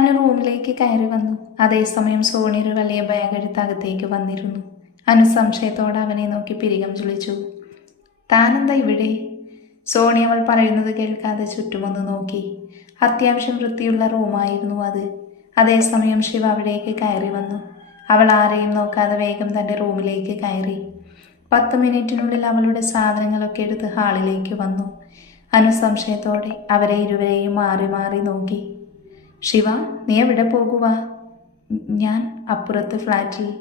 അനു റൂമിലേക്ക് കയറി വന്നു. അതേസമയം സോണി ഒരു വലിയ ബാഗ് എടുത്ത് അകത്തേക്ക് വന്നിരുന്നു. അനു സംശയത്തോടെ അവനെ നോക്കി പിരികം ചുളിച്ചു താനെന്താ ഇവിടെ? സോണി അവൾ പറയുന്നത് കേൾക്കാതെ ചുറ്റുമൊന്ന് നോക്കി. അത്യാവശ്യം വൃത്തിയുള്ള റൂമായിരുന്നു അത്. അതേസമയം ശിവ അവിടേക്ക് കയറി വന്നു. അവൾ ആരെയും നോക്കാതെ വേഗം തന്റെ റൂമിലേക്ക് കയറി. പത്ത് മിനിറ്റിനുള്ളിൽ അവളുടെ സാധനങ്ങളൊക്കെ എടുത്ത് ഹാളിലേക്ക് വന്നു. അനുസംശയത്തോടെ അവരെ ഇരുവരെയും മാറി മാറി നോക്കി. ശിവ നീ എവിടെ പോകുക ഞാൻ അപ്പുറത്ത് ഫ്ലാറ്റിൽ.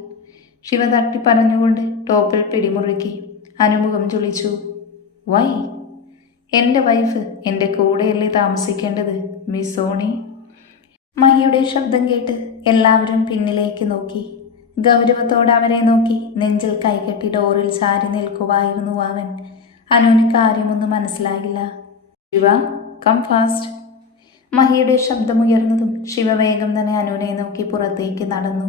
ശിവ തട്ടി പറഞ്ഞുകൊണ്ട് ടോപ്പിൽ പിടിമുറുക്കി അനുമുഖം ചുളിച്ചു വൈ? എന്റെ വൈഫ് എന്റെ കൂടെയല്ലേ താമസിക്കേണ്ടത് മിസ് സോണി? മഹിയുടെ ശബ്ദം കേട്ട് എല്ലാവരും പിന്നിലേക്ക് നോക്കി. ഗൗരവത്തോടെ അവരെ നോക്കി നെഞ്ചിൽ കൈകെട്ടി ഡോറിൽ ചാരി നിൽക്കുവായിരുന്നു അവൻ. അനുവിന് കാര്യമൊന്നും മനസ്സിലായില്ല. ശിവ കം ഫാസ്റ്റ് മഹിയുടെ ശബ്ദമുയർന്നതും ശിവ വേഗം തന്നെ അനുവിനെ നോക്കി പുറത്തേക്ക് നടന്നു.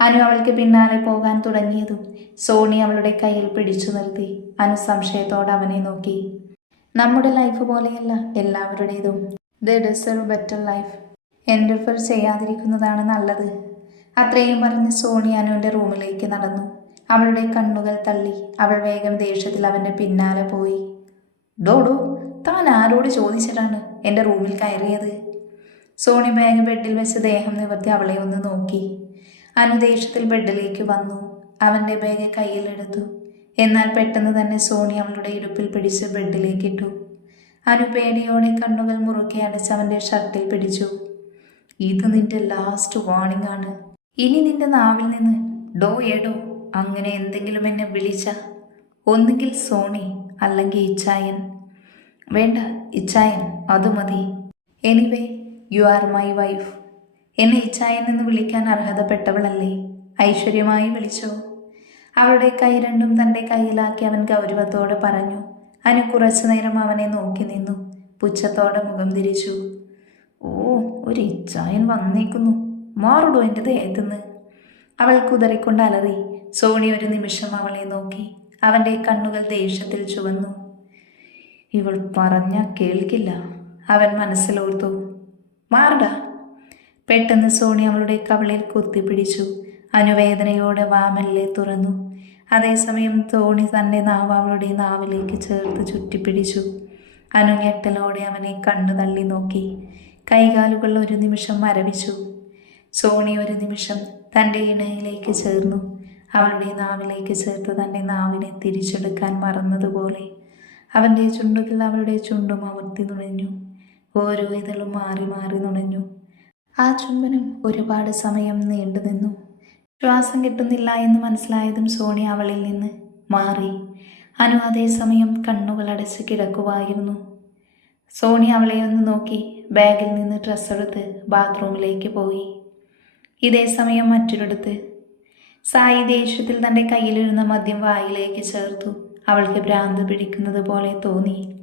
അനു അവൾക്ക് പിന്നാലെ പോകാൻ തുടങ്ങിയതും സോണി അവളുടെ കയ്യിൽ പിടിച്ചു നിർത്തി. അനു സംശയത്തോടെ അവനെ നോക്കി. നമ്മുടെ ലൈഫ് പോലെയല്ല എല്ലാവരുടേതും. They deserve better life interfere ചെയ്യാതിരിക്കുന്നതാണ് നല്ലത്. അത്രയും പറഞ്ഞ് സോണി അനുവിന്റെ റൂമിലേക്ക് നടന്നു. അവളുടെ കണ്ണുകൾ തള്ളി. അവൾ വേഗം ദേഷ്യത്തിൽ അവന്റെ പിന്നാലെ പോയി. ഡോഡോ താൻ ആരോട് ചോദിച്ചിട്ടാണ് എന്റെ റൂമിൽ കയറിയത്. സോണി ബാഗ് ബെഡിൽ വെച്ച് ദേഹം നിവർത്തി അവളെ ഒന്ന് നോക്കി. അനുദേശത്തിൽ ബെഡിലേക്ക് വന്നു. അവന്റെ ബാഗ് കയ്യിലെടുത്തു എന്നാൽ പെട്ടെന്ന് തന്നെ സോണി അവളുടെ ഇടുപ്പിൽ പിടിച്ച് ബെഡിലേക്ക് ഇട്ടു. അനു പേടിയോടെ കണ്ണുകൾ മുറുക്കി അടച്ച് അവന്റെ ഷർട്ടിൽ പിടിച്ചു. ഇത് നിന്റെ ലാസ്റ്റ് വാണിംഗ് ആണ്. ഇനി നിന്റെ നാവിൽ നിന്ന് ഡോ എടോ അങ്ങനെ എന്തെങ്കിലും എന്നെ വിളിച്ച? ഒന്നുകിൽ സോണി അല്ലെങ്കിൽ ഇച്ചായൻ. വേണ്ട ഇച്ചായൻ അത് മതി. Anyway you are my wife എന്നെ ഇച്ചായൻ എന്ന് വിളിക്കാൻ അർഹതപ്പെട്ടവളല്ലേ? ഐശ്വര്യമായി വിളിച്ചോ? അവളുടെ കൈ രണ്ടും തന്റെ കയ്യിലാക്കി അവൻ ഗൗരവത്തോടെ പറഞ്ഞു. അനു കുറച്ചു നേരം അവനെ നോക്കി നിന്നു. പുച്ഛത്തോടെ മുഖം തിരിച്ചു. ഓ ഒരു ഇച്ചായൻ വന്നേക്കുന്നു. മാറുടോ എന്റെ ദേഹത്തുനിന്ന്? അവൾ കുതറിക്കൊണ്ട് അലറി. സോണി ഒരു നിമിഷം അവളെ നോക്കി. അവന്റെ കണ്ണുകൾ ദേഷ്യത്തിൽ ചുവന്നു. ഇവൾ പറഞ്ഞ കേൾക്കില്ല. അവൻ മനസ്സിലോർത്തു മാറടാ. പെട്ടെന്ന് സോണി അവളുടെ കവളിൽ കുത്തിപ്പിടിച്ചു. അനുവേദനയോടെ വാമല്ലെ തുറന്നു. അതേസമയം തോണി തന്റെ നാവ് അവളുടെ നാവിലേക്ക് ചേർത്ത് ചുറ്റിപ്പിടിച്ചു. അനു ഞെട്ടലോടെ അവനെ കണ്ണു തള്ളി നോക്കി. കൈകാലുകൾ ഒരു നിമിഷം മരവിച്ചു. സോണി ഒരു നിമിഷം തന്റെ ഇണയിലേക്ക് ചേർന്നു. അവളുടെ നാവിലേക്ക് ചേർത്ത് തന്റെ നാവിനെ തിരിച്ചെടുക്കാൻ മറന്നതുപോലെ അവന്റെ ചുണ്ടുകൾ അവളുടെ ചുണ്ടും അമർത്തി നുണഞ്ഞു. ഓരോ ഇതളും മാറി മാറി നുണഞ്ഞു. ആ ചുംബനം ഒരുപാട് സമയം നീണ്ടു നിന്നു. ശ്വാസം കിട്ടുന്നില്ല എന്ന് മനസ്സിലായതും സോണി അവളിൽ നിന്ന് മാറി. അനു അതേസമയം കണ്ണുകൾ അടച്ച് കിടക്കുവായിരുന്നു. സോണി അവളെ ഒന്ന് നോക്കി ബാഗിൽ നിന്ന് ഡ്രസ്സ് എടുത്ത് ബാത്റൂമിലേക്ക് പോയി. ഇതേ സമയം മറ്റൊരിടത്ത്. സായി ദേഷ്യത്തിൽ തന്റെ കയ്യിലിരുന്ന മദ്യം വായിലേക്ക് ചേർത്തു. അവൾക്ക് ഭ്രാന്ത് പിടിക്കുന്നത് പോലെ തോന്നി.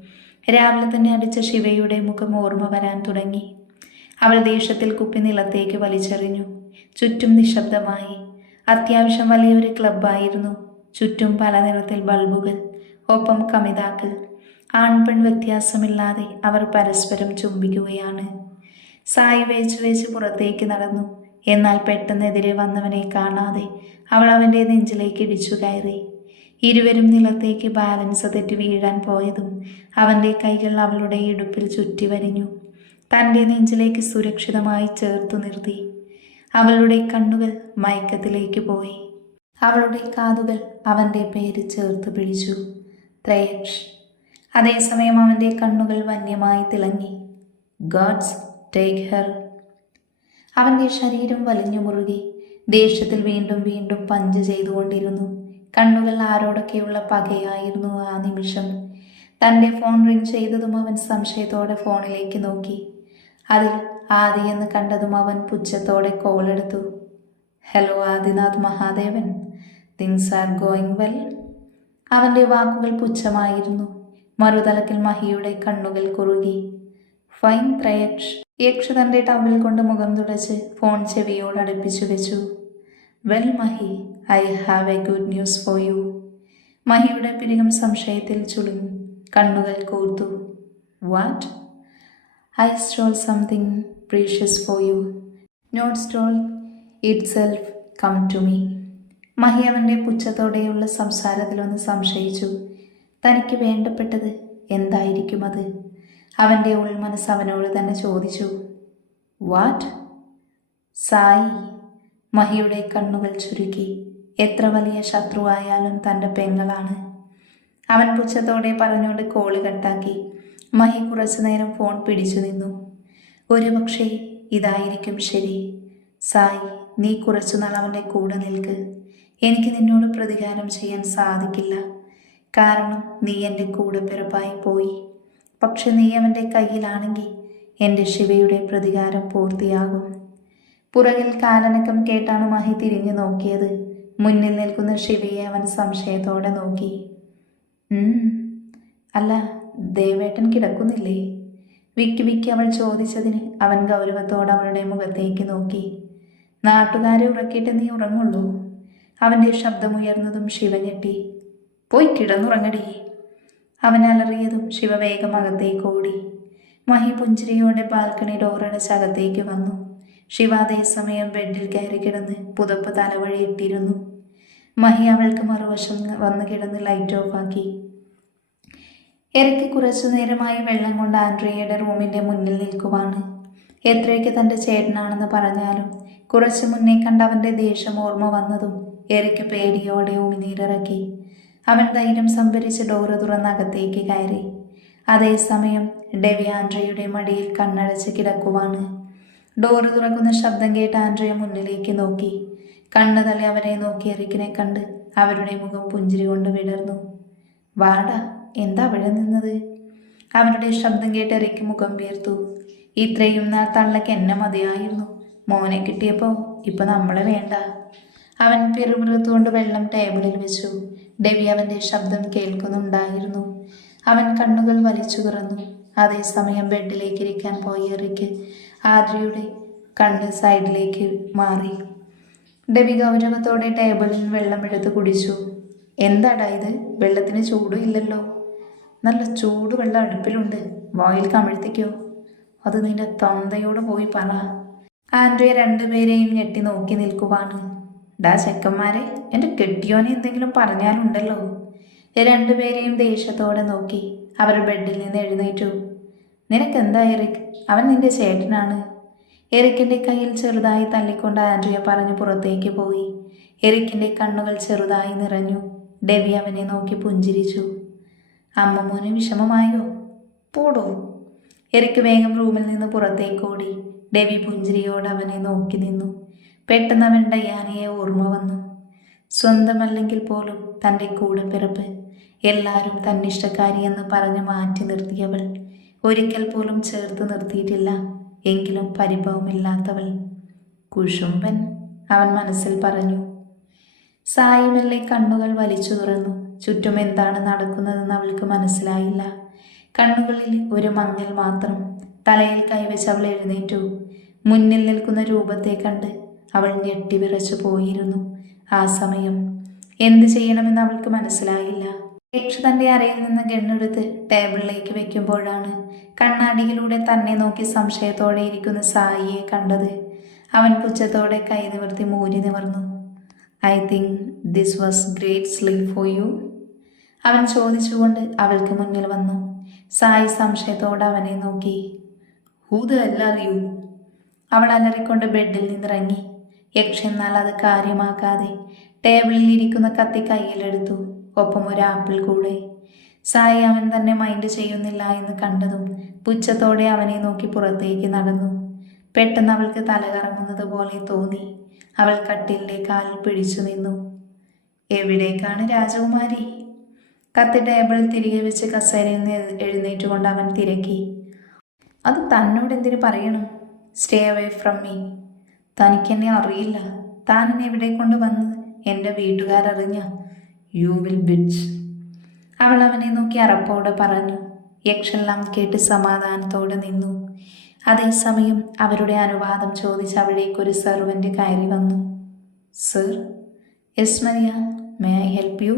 രാവിലെ തന്നെ അടിച്ച ശിവയുടെ മുഖം ഓർമ്മ വരാൻ തുടങ്ങി. അവൾ ദേഷ്യത്തിൽ കുപ്പി നിലത്തേക്ക് വലിച്ചെറിഞ്ഞു. ചുറ്റും നിശബ്ദമായി. അത്യാവശ്യം വലിയൊരു ക്ലബ്ബായിരുന്നു. ചുറ്റും പല നിറത്തിൽ ബൾബുകൾ ഒപ്പം കമിതാക്കൾ. ആൺപെൺ വ്യത്യാസമില്ലാതെ അവർ പരസ്പരം ചുംബിക്കുകയാണ്. സായി വേച്ച് വേച്ച് പുറത്തേക്ക് നടന്നു. എന്നാൽ പെട്ടെന്നെതിരെ വന്നവനെ കാണാതെ അവൾ അവന്റെ നെഞ്ചിലേക്ക് ഇടിച്ചു കയറി. ഇരുവരും നിലത്തേക്ക് ബാലൻസ് തെറ്റി വീഴാൻ പോയതും അവന്റെ കൈകൾ അവളുടെ ഇടുപ്പിൽ ചുറ്റി വരിഞ്ഞു. തന്റെ നെഞ്ചിലേക്ക് സുരക്ഷിതമായി ചേർത്തു നിർത്തി. അവളുടെ കണ്ണുകൾ മയക്കത്തിലേക്ക് പോയി. അവളുടെ കാതുകൾ അവന്റെ പേര് ചേർത്ത് പിടിച്ചു. ത്രയക്ഷ് അതേസമയം അവന്റെ കണ്ണുകൾ വന്യമായി തിളങ്ങി. God's take her. അവന്റെ ശരീരം വലിഞ്ഞു മുറുകി ദേഷ്യത്തിൽ വീണ്ടും വീണ്ടും പഞ്ച് ചെയ്തുകൊണ്ടിരുന്നു. കണ്ണുകൾ ആരോടൊക്കെയുള്ള പകയായിരുന്നു ആ നിമിഷം. തന്റെ ഫോൺ റിങ് ചെയ്തതും അവൻ സംശയത്തോടെ ഫോണിലേക്ക് നോക്കി. അതിൽ ആദി എന്ന് കണ്ടതും അവൻ പുച്ഛത്തോടെ കോളെടുത്തു hello Adinath Mahadevan. Things are going well അവന്റെ വാക്കുകൾ പുച്ഛമായിരുന്നു. മറുതലക്കിൽ മഹിയുടെ കണ്ണുകൾ കുറുകി. ഫൈൻ ത്രയക്ഷ് യക്ഷ തന്റെ ടവൽ കൊണ്ട് മുഖം തുടച്ച് ഫോൺ ചെവിയോട് അടുപ്പിച്ചു വെച്ചു. Well Mahi I have a good news for you മഹിയുടെ പിരികം സംശയത്തിൽ ചുളിഞ്ഞു കണ്ണുകൾ കോർത്തു. What I stole something precious for you not stole itself come to me Mahi അവന്റെ പുച്ഛത്തോടെയുള്ള സംസാരത്തിലൊന്ന് സംശയിച്ചു. തനിക്ക് വേണ്ടപ്പെട്ടത് എന്തായിരിക്കും അത്? അവന്റെ ഉൾമനസ് അവനോട് തന്നെ ചോദിച്ചു. വാട്ട് സായി മഹിയുടെ കണ്ണുകൾ ചുരുക്കി. എത്ര വലിയ ശത്രുവായാലും തന്റെ പെങ്ങളാണ്. അവൻ പുച്ഛത്തോടെ പറഞ്ഞുകൊണ്ട് കോൾ കട്ടാക്കി. മഹി കുറച്ചു നേരം ഫോൺ പിടിച്ചു നിന്നു. ഒരുപക്ഷെ ഇതായിരിക്കും ശരി. സായി നീ കുറച്ചുനാൾ അവന്റെ കൂടെ നിൽക്ക്. എനിക്ക് നിന്നോട് പ്രതികാരം ചെയ്യാൻ സാധിക്കില്ല. കാരണം നീ എന്റെ കൂടെ പിറപ്പായി പോയി. പക്ഷെ നീ അവന്റെ കയ്യിലാണെങ്കിൽ എന്റെ ശിവയുടെ പ്രതികാരം പൂർത്തിയാകും. പുറകിൽ കാലനക്കം കേട്ടാണ് മഹി തിരിഞ്ഞു നോക്കിയത്. മുന്നിൽ നിൽക്കുന്ന ശിവയെ അവൻ സംശയത്തോടെ നോക്കി. "ഉം, അല്ല ദേവേട്ടൻ കിടക്കുന്നില്ലേ? വിക്കി വിക്കി അവൾ ചോദിച്ചതിന് അവൻ ഗൗരവത്തോടെ അവളുടെ മുഖത്തേക്ക് നോക്കി. നാട്ടുകാരെ ഉറക്കിയിട്ട് നീ ഉറങ്ങുള്ളൂ. അവന്റെ ശബ്ദമുയർന്നതും ശിവ ഞെട്ടി. പോയി കിടന്നുറങ്ങടി. അവൻ അലറിയതും ശിവ വേഗം അകത്തേക്ക് ഓടി. മഹി പുഞ്ചിരിയോടെ ബാൽക്കണി ഡോറടച്ച് അകത്തേക്ക് വന്നു. ശിവ അതേസമയം ബെഡിൽ കയറി കിടന്ന് പുതപ്പ് തലവഴി ഇട്ടിരുന്നു. മഹി അവൾക്ക് മറുവശം വന്ന് കിടന്ന് ലൈറ്റ് ഓഫാക്കി എറിക്ക് കുറച്ചു നേരമായി വെള്ളം കൊണ്ട് ആൻഡ്രിയയുടെ റൂമിന്റെ മുന്നിൽ നിൽക്കുവാണ്. എത്രയ്ക്ക് തന്റെ ചേട്ടനാണെന്ന് പറഞ്ഞാലും കുറച്ചു മുന്നേ കണ്ട അവന്റെ ദേഷ്യം ഓർമ്മ വന്നതും എറിക്ക് പേടിയോടെ ഉമിനീരിറക്കി. അവൻ ധൈര്യം സംഭരിച്ച് ഡോറ് തുറന്ന് അകത്തേക്ക് കയറി. അതേസമയം ഡെവി ആൻഡ്രയുടെ മടിയിൽ കണ്ണടച്ച് കിടക്കുവാണ്. ഡോറ് തുറക്കുന്ന ശബ്ദം കേട്ട് ആൻഡ്രിയ മുന്നിലേക്ക് നോക്കി. കണ്ണു തള്ളി അവനെ നോക്കി എറിക്കിനെ കണ്ട് അവരുടെ മുഖം പുഞ്ചിരി കൊണ്ട് വിടർന്നു വാടാ എന്താ അവിടെ നിന്നത്? അവരുടെ ശബ്ദം കേട്ട് എറിക്ക് മുഖം വീർത്തു ഇത്രയും നാൾ തള്ളക്ക് എന്നെ മതിയായിരുന്നു. മോനെ കിട്ടിയപ്പോൾ ഇപ്പൊ നമ്മളെ വേണ്ട. അവൻ പിറുപിറുത്തുകൊണ്ട് വെള്ളം ടേബിളിൽ വെച്ചു. ഡെവി അവന്റെ ശബ്ദം കേൾക്കുന്നുണ്ടായിരുന്നു. അവൻ കണ്ണുകൾ വലിച്ചു തുറന്നു. അതേസമയം ബെഡിലേക്ക് ഇരിക്കാൻ പോയി എറിക്ക് ആദ്രിയുടെ കണ്ണ് സൈഡിലേക്ക് മാറി. ഡബി ഗൗരവത്തോടെ ടേബിളിൽ വെള്ളം എടുത്ത് കുടിച്ചു. എന്താടാ ഇത്? വെള്ളത്തിന് ചൂടും ഇല്ലല്ലോ. നല്ല ചൂട് വെള്ളം അടുപ്പിലുണ്ട്. വായിൽ കമിഴ്ത്തിക്കോ. അത് നിന്റെ തൊന്തയോട് പോയി പറ. ആൻഡ്രിയ രണ്ടുപേരെയും ഞെട്ടി നോക്കി നിൽക്കുവാണ്. ഡാ ചെക്കന്മാരെ എന്റെ കെട്ടിയോനെ എന്തെങ്കിലും പറഞ്ഞാലുണ്ടല്ലോ. രണ്ടുപേരെയും ദേഷ്യത്തോടെ നോക്കി അവർ ബെഡിൽ നിന്ന് എഴുന്നേറ്റു. നിനക്കെന്താ എറിക്? അവൻ നിന്റെ ചേട്ടനാണ്. എറിക്കിന്റെ കയ്യിൽ ചെറുതായി തല്ലിക്കൊണ്ട് ആൻഡ്രിയ പറഞ്ഞു പുറത്തേക്ക് പോയി. എറിക്കിന്റെ കണ്ണുകൾ ചെറുതായി നിറഞ്ഞു. ഡെവി അവനെ നോക്കി പുഞ്ചിരിച്ചു. അമ്മ അമ്മമോന് വിഷമമായോ? പോടോ. എറിക്ക് വേഗം റൂമിൽ നിന്ന് പുറത്തേക്ക് ഓടി. ഡെവി പുഞ്ചിരിയോട് അവനെ നോക്കി നിന്നു. പെട്ടെന്ന് അവൻ ഡയാനയെ ഓർമ്മ വന്നു. സ്വന്തമല്ലെങ്കിൽ പോലും തന്റെ കൂടെ പിറപ്പ്. എല്ലാവരും തന്നിഷ്ടക്കാരി എന്ന് പറഞ്ഞ് മാറ്റി നിർത്തിയവൾ. ഒരിക്കൽ പോലും ചേർത്ത് നിർത്തിയിട്ടില്ല. എങ്കിലും പരിഭവമില്ലാത്തവൾ. കുശുംബൻ അവൻ മനസ്സിൽ പറഞ്ഞു സായിമല്ലെ കണ്ണുകൾ വലിച്ചു തുറന്നു. ചുറ്റും എന്താണ് നടക്കുന്നതെന്ന് അവൾക്ക് മനസ്സിലായില്ല. കണ്ണുകളിൽ ഒരു മങ്ങൽ മാത്രം. തലയിൽ കൈവച്ച് അവൾ എഴുന്നേറ്റു. മുന്നിൽ നിൽക്കുന്ന രൂപത്തെ കണ്ട് അവൾ ഞെട്ടി വിറച്ചു പോയിരുന്നു. ആ സമയം എന്ത് ചെയ്യണമെന്ന് അവൾക്ക് മനസ്സിലായില്ല. യക്ഷ തന്റെ അരയിൽ നിന്ന് ഗണ്ണെടുത്ത് ടേബിളിലേക്ക് വെക്കുമ്പോഴാണ് കണ്ണാടിയിലൂടെ തന്നെ നോക്കി സംശയത്തോടെ ഇരിക്കുന്ന സായിയെ കണ്ടത്. അവൻ പുച്ഛത്തോടെ കൈ നിവർത്തി മൂരി നിവർന്നു. I think this was great sleep for you. അവൻ ചോദിച്ചുകൊണ്ട് അവൾക്ക് മുന്നിൽ വന്നു. സായി സംശയത്തോടെ അവനെ നോക്കി. ഹൂ ദ അറിയൂ അവൾ അലറിക്കൊണ്ട് ബെഡിൽ നിന്നിറങ്ങി. യക്ഷ എന്നാൽ അത് കാര്യമാക്കാതെ ടേബിളിൽ ഇരിക്കുന്ന കത്തി കയ്യിലെടുത്തു. ഒപ്പം ഒരു ആപ്പിൾ കൂടെ. സായി അവൻ തന്നെ മൈൻഡ് ചെയ്യുന്നില്ല എന്ന് കണ്ടതും പുച്ഛത്തോടെ അവനെ നോക്കി പുറത്തേക്ക് നടന്നു. പെട്ടെന്ന് അവൾക്ക് തലകറങ്ങുന്നത് പോലെ തോന്നി. അവൾ കട്ടിലിന്റെ കാലിൽ പിടിച്ചു നിന്നു. എവിടേക്കാണ് രാജകുമാരി? കത്ത് ടേബിളിൽ തിരികെ വെച്ച് കസേരയിൽ നിന്ന് എഴുന്നേറ്റ് കൊണ്ട് അവൻ തിരക്കി. അത് തന്നോട് എന്തിനു പറയണം? സ്റ്റേ അവേ ഫ്രം മീ തനിക്കെന്നെ അറിയില്ല. താൻ എവിടെ കൊണ്ട് വന്ന്? എന്റെ വീട്ടുകാരറിഞ്ഞ യു വിൽ ബിഡ്സ് അവൾ അവനെ നോക്കി അറപ്പോടെ പറഞ്ഞു. യക്ഷെല്ലാം കേട്ട് സമാധാനത്തോടെ നിന്നു. അതേസമയം അവരുടെ അനുവാദം ചോദിച്ച് അവിടേക്കൊരു സെർവന്റ് കയറി വന്നു. Sir yes Maria may I help you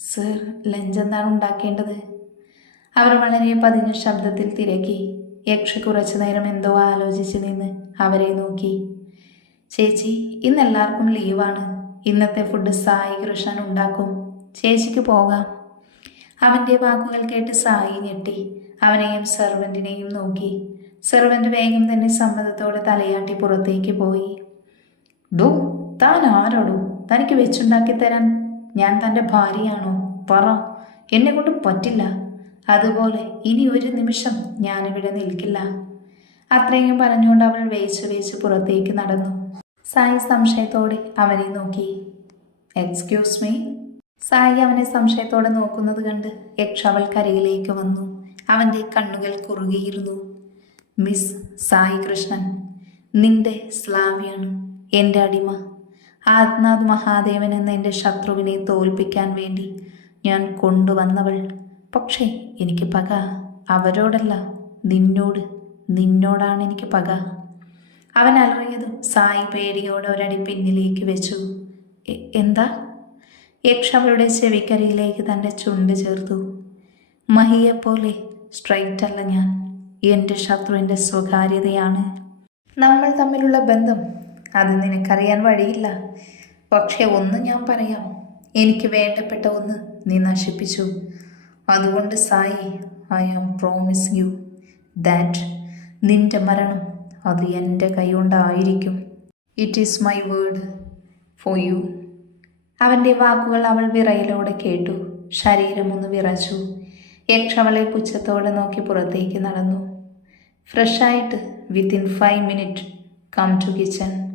sir lunch എന്താണ് ഉണ്ടാക്കേണ്ടത്? അവർ വളരെ പതിഞ്ഞ ശബ്ദത്തിൽ തിരക്കി. യക്ഷ കുറച്ചു നേരം എന്തോ ആലോചിച്ച് നിന്ന് അവരെ നോക്കി. ചേച്ചി ഇന്ന് എല്ലാവർക്കും ലീവാണ് ഇന്നത്തെ ഫുഡ് സായി കൃഷ്ണൻ ഉണ്ടാക്കും. ചേച്ചിക്ക് പോകാം. അവന്റെ വാക്കുകൾ കേട്ട് സായി ഞെട്ടി. അവനെയും സെർവന്റിനെയും നോക്കി. സെർവന്റ് വേഗം തന്നെ സമ്മതത്തോടെ തലയാട്ടി പുറത്തേക്ക് പോയി. ഡോ താൻ ആരോടോ? തനിക്ക് വെച്ചുണ്ടാക്കി തരാൻ ഞാൻ തന്റെ ഭാര്യയാണോ? പറ. എന്നെ കൊണ്ട് പറ്റില്ല. അതുപോലെ ഇനി ഒരു നിമിഷം ഞാനിവിടെ നിൽക്കില്ല. അത്രയും പറഞ്ഞുകൊണ്ട് അവൾ വേച്ച് വേച്ച് പുറത്തേക്ക് നടന്നു. സായി സംശയത്തോടെ അവനെ നോക്കി. എക്സ്ക്യൂസ് മീ സായി അവനെ സംശയത്തോടെ നോക്കുന്നത് കണ്ട് യക്ഷ അവൾ കരയിലേക്ക് വന്നു. അവന്റെ കണ്ണുകൾ കുറുകിയിരുന്നു. മിസ് സായി കൃഷ്ണൻ നിന്റെ സ്ലാവിയാണ് എന്റെ അടിമ. ആത്മാത് മഹാദേവൻ എന്ന എന്റെ ശത്രുവിനെ തോൽപ്പിക്കാൻ വേണ്ടി ഞാൻ കൊണ്ടുവന്നവൾ. പക്ഷേ എനിക്ക് പക അവരോടല്ല. നിന്നോട് നിന്നോടാണ് എനിക്ക് പക. അവൻ അലറിയതും സായി പേടിയോടെ ഒരടി പിന്നിലേക്ക് വെച്ചു. "എ- എന്താ? യക്ഷ അവളുടെ ചെവിക്കരിയിലേക്ക് തന്റെ ചുണ്ട് ചേർത്തു. മഹിയെപ്പോലെ സ്ട്രൈറ്റ് അല്ല ഞാൻ. എന്റെ ശത്രുവിന്റെ സ്വകാര്യതയാണ്. നമ്മൾ തമ്മിലുള്ള ബന്ധം അത് നിനക്കറിയാൻ വഴിയില്ല. പക്ഷേ ഒന്ന് ഞാൻ പറയാം. എനിക്ക് വേണ്ടപ്പെട്ട ഒന്ന് നീ നശിപ്പിച്ചു. അതുകൊണ്ട് Sai I am promise you that നിന്റെ മരണം അത് എന്റെ കൈകൊണ്ടായിരിക്കും. It is my word for you അവന്റെ വാക്കുകൾ അവൾ വിറയിലൂടെ കേട്ടു. ശരീരമൊന്ന് വിറച്ചു. യക്ഷ അവളെ പുച്ഛത്തോടെ നോക്കി പുറത്തേക്ക് നടന്നു. ഫ്രഷായിട്ട് within five minute come to kitchen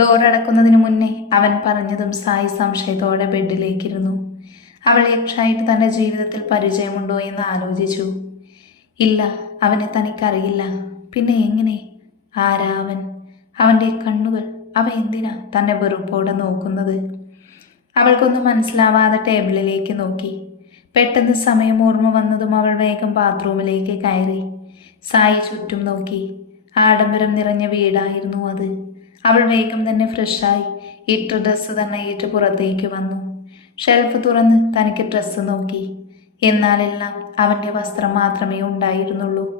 door അടക്കുന്നതിന് മുന്നേ അവൻ പറഞ്ഞതും സായി സംശയത്തോടെ ബെഡിലേക്കിരുന്നു. അവൾ യക്ഷായിട്ട് തന്റെ ജീവിതത്തിൽ പരിചയമുണ്ടോ എന്ന് ആലോചിച്ചു. ഇല്ല അവനെ തനിക്കറിയില്ല. പിന്നെ എങ്ങനെ? ആരാ അവൻ അവന്റെ കണ്ണുകൾ അവ എന്തിനാ തന്നെ വെറുപ്പോടെ നോക്കുന്നത്? അവൾക്കൊന്നും മനസ്സിലാവാതെ ടേബിളിലേക്ക് നോക്കി. പെട്ടെന്ന് സമയം ഓർമ്മ വന്നതും അവൾ വേഗം ബാത്റൂമിലേക്ക് കയറി. സായി ചുറ്റും നോക്കി. ആഡംബരം നിറഞ്ഞ വീടായിരുന്നു അത്. അവൾ വേഗം തന്നെ ഫ്രഷായി. ഇട്ട ഡ്രസ്സ് തന്നെ ഏറ്റു പുറത്തേക്ക് വന്നു. ഷെൽഫ് തുറന്ന് തനിക്ക് ഡ്രസ്സ് നോക്കി. എന്നാലെല്ലാം അവന്റെ വസ്ത്രം മാത്രമേ ഉണ്ടായിരുന്നുള്ളൂ.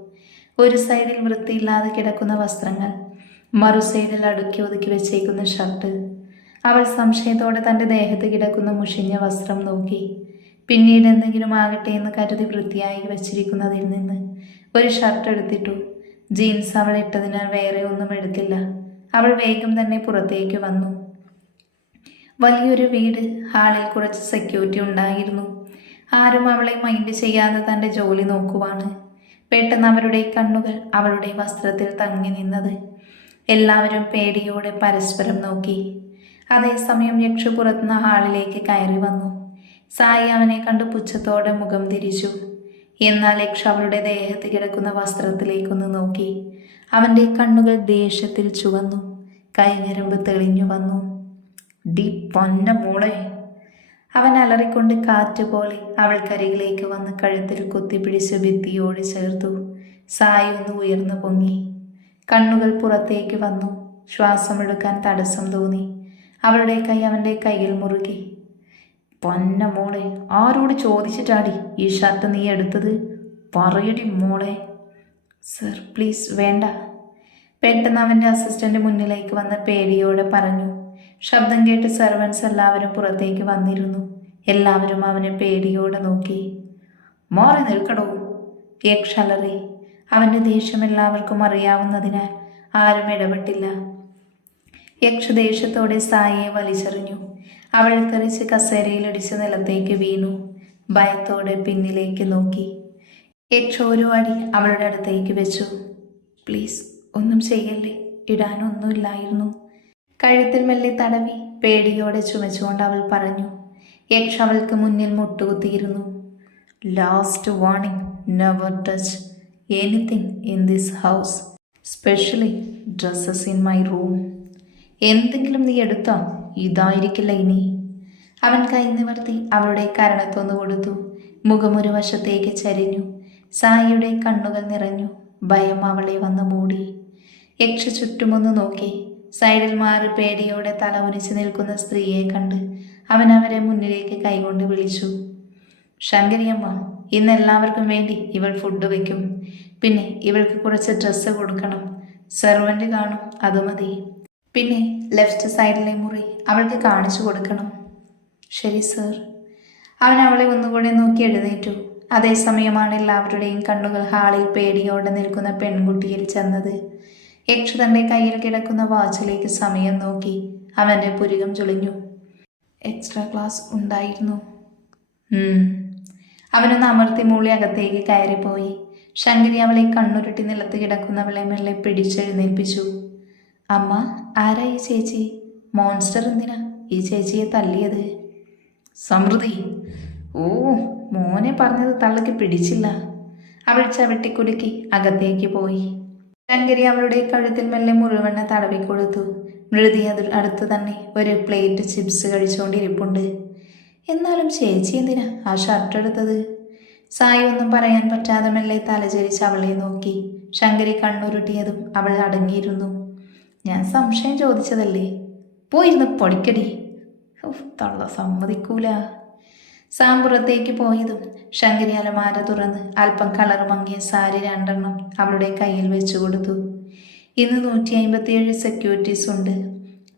ഒരു സൈഡിൽ വൃത്തിയില്ലാതെ കിടക്കുന്ന വസ്ത്രങ്ങൾ മറു സൈഡിൽ അടുക്കി ഒതുക്കി വെച്ചേക്കുന്ന ഷർട്ട്. അവൾ സംശയത്തോടെ തന്റെ ദേഹത്ത് കിടക്കുന്ന മുഷിഞ്ഞ വസ്ത്രം നോക്കി. പിന്നീട് എന്തെങ്കിലും ആകട്ടെ എന്ന് കരുതി വൃത്തിയായി വച്ചിരിക്കുന്നതിൽ നിന്ന് ഒരു ഷർട്ട് എടുത്തിട്ടു. ജീൻസ് അവൾ ഇട്ടതിനാൽ വേറെ ഒന്നും എടുത്തില്ല. അവൾ വേഗം തന്നെ പുറത്തേക്ക് വന്നു. വലിയൊരു വീട് ഹാളിൽ കുറച്ച് സെക്യൂരിറ്റി ഉണ്ടായിരുന്നു. ആരും അവളെ മൈൻഡ് ചെയ്യാതെ തന്റെ ജോലി നോക്കുവാണ്. പെട്ടെന്ന് അവരുടെ കണ്ണുകൾ അവളുടെ വസ്ത്രത്തിൽ തങ്ങി നിന്നത്. എല്ലാവരും പേടിയോടെ പരസ്പരം നോക്കി. അതേസമയം യക്ഷ പുറത്തുനിന്ന് ഹാളിലേക്ക് കയറി വന്നു. സായി അവനെ കണ്ട് പുച്ഛത്തോടെ മുഖം തിരിച്ചു. എന്നാൽ യക്ഷ അവളുടെ ദേഹത്ത് കിടക്കുന്ന വസ്ത്രത്തിലേക്കൊന്ന് നോക്കി. അവന്റെ കണ്ണുകൾ ദേഷ്യത്തിൽ ചുവന്നു. കൈഞ്ഞരമ്പ് തെളിഞ്ഞു വന്നു. ഡി പൊന്ന മോളെ അവൻ അലറിക്കൊണ്ട് കാറ്റ് പോലെ അവൾക്കരികിലേക്ക് വന്ന് കഴുത്തിൽ കുത്തിപ്പിടിച്ച് ഭിത്തിയോട് ചേർത്തു. സായി ഒന്ന് ഉയർന്നു പൊങ്ങി. കണ്ണുകൾ പുറത്തേക്ക് വന്നു. ശ്വാസമെടുക്കാൻ തടസ്സം തോന്നി. അവളുടെ കൈ അവന്റെ കയ്യിൽ മുറുകി. പൊന്ന മോളെ ആരോട് ചോദിച്ചിട്ടാടി ഈ ഷർട്ട് നീ എടുത്തത്? പറയടി മോളെ. സർ പ്ലീസ് വേണ്ട. പെട്ടെന്ന് അവന്റെ അസിസ്റ്റന്റ് മുന്നിലേക്ക് വന്ന് പേടിയോടെ പറഞ്ഞു. ശബ്ദം കേട്ട് സെർവൻസ് എല്ലാവരും പുറത്തേക്ക് വന്നിരുന്നു. എല്ലാവരും അവനെ പേടിയോടെ നോക്കി. മോറി നിൽക്കടോ. യക്ഷലറി അവന്റെ ദേഷ്യം എല്ലാവർക്കും അറിയാവുന്നതിനാൽ ആരും ഇടപെട്ടില്ല. യക്ഷ ദേഷ്യത്തോടെ സായിയെ വലിച്ചെറിഞ്ഞു. അവൾ തെറിച്ച് കസേരയിലിടിച്ച് നിലത്തേക്ക് വീണു. ഭയത്തോടെ പിന്നിലേക്ക് നോക്കി. യക്ഷ ഒരു അടി അവളുടെ അടുത്തേക്ക് വെച്ചു. പ്ലീസ് ഒന്നും ചെയ്യല്ലേ. ഇടാനൊന്നുമില്ലായിരുന്നു. കഴുത്തിൽ മെല്ലെ തടവി പേടിയോടെ ചുമച്ചുകൊണ്ട് അവൾ പറഞ്ഞു യക്ഷ അവൾക്ക് മുന്നിൽ മുട്ടുകുത്തിയിരുന്നു. Last warning never touch anything in this house specially dresses in my room എന്തെങ്കിലും നീ എടുത്തോ? ഇതായിരിക്കില്ല ഇനി. അവൻ കൈ നിവർത്തി അവളുടെ കരണത്തൊന്നു കൊടുത്തു. മുഖമൊരു വശത്തേക്ക് ചരിഞ്ഞു. സായിയുടെ കണ്ണുകൾ നിറഞ്ഞു. ഭയം അവളെ വന്ന് മൂടി. യക്ഷ ചുറ്റുമൊന്ന് നോക്കി. സൈഡിൽ മാറി പേടിയോടെ തല ഉരിച്ചു നിൽക്കുന്ന സ്ത്രീയെ കണ്ട് അവൻ അവരെ മുന്നിലേക്ക് കൈകൊണ്ട് വിളിച്ചു. ശങ്കരിയമ്മ ഇന്ന് എല്ലാവർക്കും വേണ്ടി ഇവൾ ഫുഡ് വയ്ക്കും. പിന്നെ ഇവൾക്ക് കുറച്ച് ഡ്രസ്സ് കൊടുക്കണം. സെർവന്റ് കാണും അത് മതി. പിന്നെ ലെഫ്റ്റ് സൈഡിലെ മുറി അവൾക്ക് കാണിച്ചു കൊടുക്കണം. ശരി സർ അവൻ അവളെ ഒന്നുകൂടെ നോക്കി എഴുന്നേറ്റു. അതേസമയമാണ് എല്ലാവരുടെയും കണ്ണുകൾ ഹാളിൽ പേടിയോടെ നിൽക്കുന്ന പെൺകുട്ടിയിൽ ചെന്നത്. യക്ഷ തന്റെ കയ്യിൽ കിടക്കുന്ന വാച്ചിലേക്ക് സമയം നോക്കി. അവന്റെ പുരികം ചുളിഞ്ഞു. എക്സ്ട്രാ ക്ലാസ് ഉണ്ടായിരുന്നു. അവനൊന്ന് അമർത്തി മൂളി അകത്തേക്ക് കയറിപ്പോയി. ശങ്കരി അവളെ കണ്ണുരുട്ടി നിലത്ത് കിടക്കുന്നവളെ മെല്ലെ പിടിച്ചെഴുന്നേൽപ്പിച്ചു. അമ്മ ആരാ ഈ ചേച്ചി? മോൺസ്റ്റർ എന്തിനാ ഈ ചേച്ചിയെ തല്ലിയത്? സമൃദ്ധി. ഓ മോനെ പറഞ്ഞത് തള്ളക്ക് പിടിച്ചില്ല. അവൾ ചവിട്ടിക്കുലുക്കി അകത്തേക്ക് പോയി. ശങ്കരി അവളുടെ കഴുത്തിൽ മെല്ലെ മുഴുവണ്ണ തടവി കൊടുത്തു. മൃതി അത് അടുത്ത് തന്നെ ഒരു പ്ലേറ്റ് ചിപ്സ് കഴിച്ചുകൊണ്ടിരിപ്പുണ്ട്. എന്നാലും ചേച്ചി എന്തിനാ ആ ഷർട്ട് എടുത്തത്? സായി ഒന്നും പറയാൻ പറ്റാതെ മെല്ലെ തലചരിച്ച് അവളെ നോക്കി. ശങ്കരി കണ്ണുരുട്ടിയതും അവൾ അടങ്ങിയിരുന്നു. ഞാൻ സംശയം ചോദിച്ചതല്ലേ? പോയിരുന്ന് പൊടിക്കടി. തള്ള സമ്മതിക്കൂല. സാമ്പുറത്തേക്ക് പോയതും ശങ്കരി അലമാര തുറന്ന് അല്പം കളർ മങ്ങിയ സാരി രണ്ടെണ്ണം അവളുടെ കയ്യിൽ വെച്ചു കൊടുത്തു. ഇന്ന് നൂറ്റി അമ്പത്തിയേഴ് സെക്യൂരിറ്റീസ് ഉണ്ട്.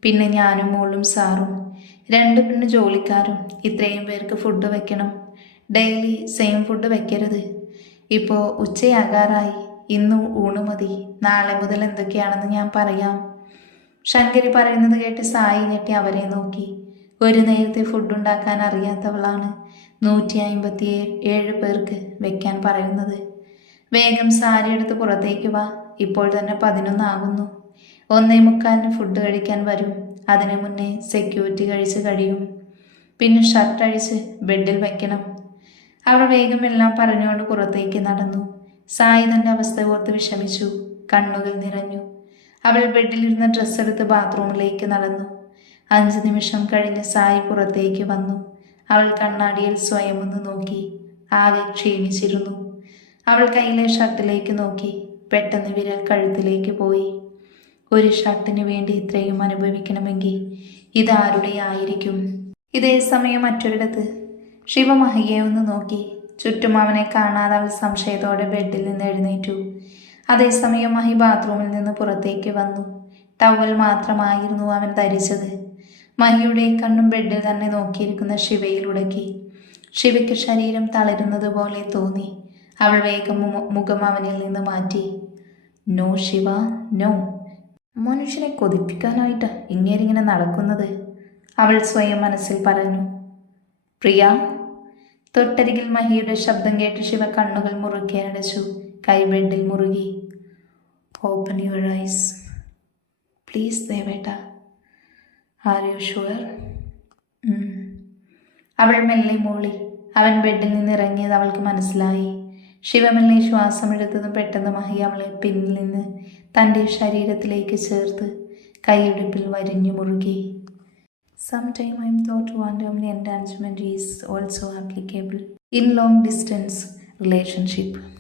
പിന്നെ ഞാനും മോളും സാറും. രണ്ട് പെണ്ണ് ജോലിക്കാരും. ഇത്രയും പേർക്ക് ഫുഡ് വെക്കണം. ഡെയിലി സെയിം ഫുഡ് വെക്കരുത്. ഇപ്പോൾ ഉച്ചയാകാറായി. ഇന്ന് ഊണ് മതി. നാളെ മുതൽ എന്തൊക്കെയാണെന്ന് ഞാൻ പറയാം. ശങ്കരി പറയുന്നത് കേട്ട് സായി ഞെട്ടി അവരെ നോക്കി. ഒരു നേരത്തെ ഫുഡ് ഉണ്ടാക്കാൻ അറിയാത്തവളാണ് നൂറ്റി അമ്പത്തി ഏഴ് പേർക്ക് വെക്കാൻ പറയുന്നത്. വേഗം സാരി എടുത്ത് പുറത്തേക്ക് വാ. ഇപ്പോൾ തന്നെ പതിനൊന്നാകുന്നു ഒന്നേ മുക്കാലിന് ഫുഡ് കഴിക്കാൻ വരും. അതിനു മുന്നേ സെക്യൂരിറ്റി കഴിച്ച് കഴിയും. പിന്നെ ഷർട്ട് അഴിച്ച് ബെഡിൽ വെക്കണം. അവൾ വേഗം എല്ലാം പറഞ്ഞുകൊണ്ട് പുറത്തേക്ക് നടന്നു. സായി തന്റെ അവസ്ഥ ഓർത്ത് വിഷമിച്ചു. കണ്ണുകൾ നിറഞ്ഞു. അവൾ ബെഡിലിരുന്ന ഡ്രസ്സെടുത്ത് ബാത്റൂമിലേക്ക് നടന്നു. അഞ്ച് നിമിഷം കഴിഞ്ഞ് സായി പുറത്തേക്ക് വന്നു. അവൾ കണ്ണാടിയിൽ സ്വയം ഒന്ന് നോക്കി. ആകെ ക്ഷീണിച്ചിരുന്നു. അവൾ കയ്യിലെ ഷർട്ടിലേക്ക് നോക്കി. പെട്ടെന്ന് വിരൽ കഴുത്തിലേക്ക് പോയി. ഒരു ഷർട്ടിന് വേണ്ടി ഇത്രയും അനുഭവിക്കണമെങ്കിൽ ഇതാരുടെ ആയിരിക്കും? ഇതേ സമയം മറ്റൊരിടത്ത്. ശിവമഹിയെ ഒന്ന് നോക്കി. ചുറ്റും അവനെ കാണാതെ അവൾ സംശയത്തോടെ ബെഡിൽ നിന്ന് എഴുന്നേറ്റു. അതേസമയം മഹി ബാത്റൂമിൽ നിന്ന് പുറത്തേക്ക് വന്നു. ടവൽ മാത്രമായിരുന്നു അവൻ ധരിച്ചത്. മഹിയുടെ കണ്ണും ബെഡിൽ തന്നെ നോക്കിയിരിക്കുന്ന ശിവയിൽ ഉടക്കി. ശിവയ്ക്ക് ശരീരം തളരുന്നത് പോലെ തോന്നി. അവൾ വേഗം മുഖം അവനിൽ നിന്ന് മാറ്റി. No Shiva no. മനുഷ്യനെ കൊതിപ്പിക്കാനായിട്ട് ഇങ്ങേരിങ്ങനെ നടക്കുന്നത്? അവൾ സ്വയം മനസ്സിൽ പറഞ്ഞു. പ്രിയ. തൊട്ടരികിൽ മഹിയുടെ ശബ്ദം കേട്ട് ശിവ കണ്ണുകൾ മുറുക്കി അടച്ചു കൈ ബെഡിൽ മുറുകി. ഓപ്പൺ യുവർ ഐസ് പ്ലീസ് ദേവേട്ട. ആർ യു ഷുവർ അവൾ മെല്ലെ മൂളി. അവൻ ബെഡിൽ നിന്ന് ഇറങ്ങിയത് അവൾക്ക് മനസ്സിലായി. ശിവമെല്ലെ ശ്വാസമെടുത്തതും പെട്ടെന്ന് മഹി അവളെ പിന്നിൽ നിന്ന് തന്റെ ശരീരത്തിലേക്ക് ചേർത്ത് കൈയിടുപ്പിൽ വരിഞ്ഞു മുറുകി. Some Sometime I'm thought want എന്റെ enhancement is also applicable in long distance relationship.